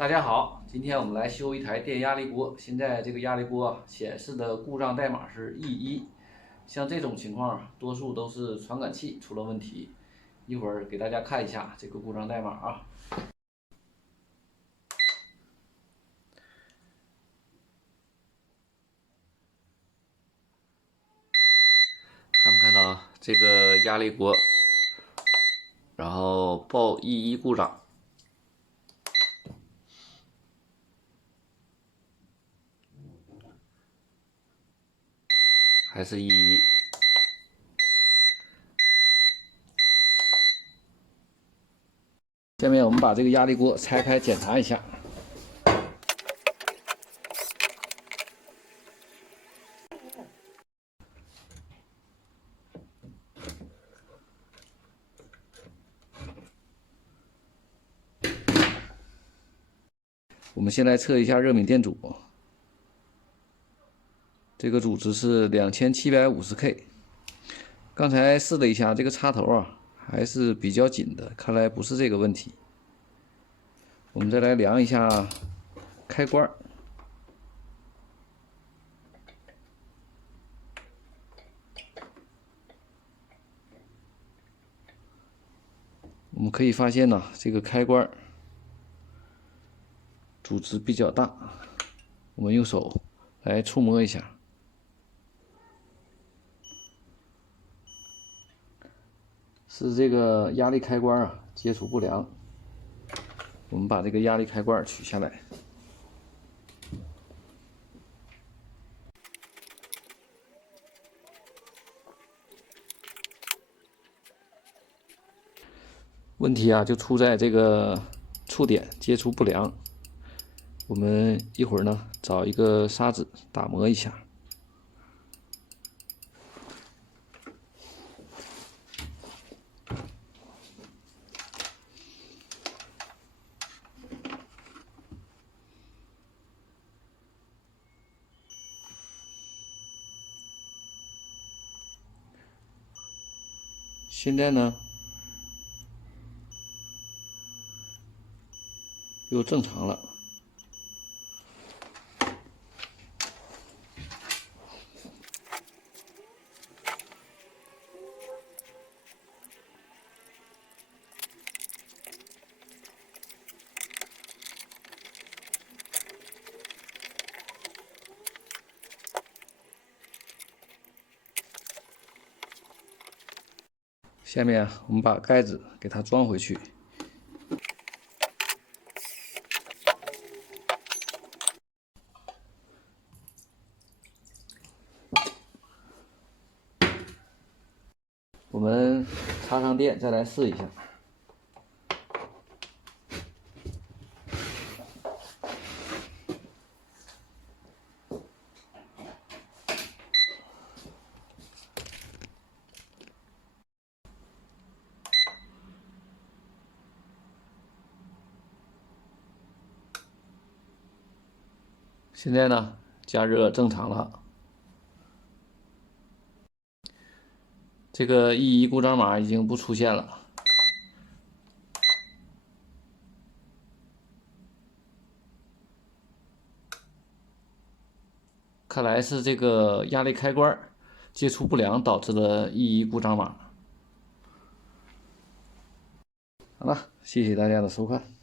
大家好，今天我们来修一台电压力锅。现在这个压力锅显示的故障代码是 E1，像这种情况，多数都是传感器出了问题。一会儿给大家看一下这个故障代码啊。看没看到啊？这个压力锅，然后报 E1 故障。还是 E1。下面我们把这个压力锅拆开检查一下。我们先来测一下热敏电阻，这个阻值是2750K。刚才试了一下，这个插头啊还是比较紧的，看来不是这个问题。我们再来量一下开关。我们可以发现呢，这个开关阻值比较大。我们用手来触摸一下，是这个压力开关啊接触不良。我们把这个压力开关取下来。问题啊就出在这个触点接触不良。我们一会儿呢找一个砂纸打磨一下。现在呢又正常了。下面我们把盖子给它装回去。我们插上电，再来试一下。现在呢，加热正常了。这个 E1 故障码已经不出现了。看来是这个压力开关接触不良导致的 E1 故障码。好了，谢谢大家的收看。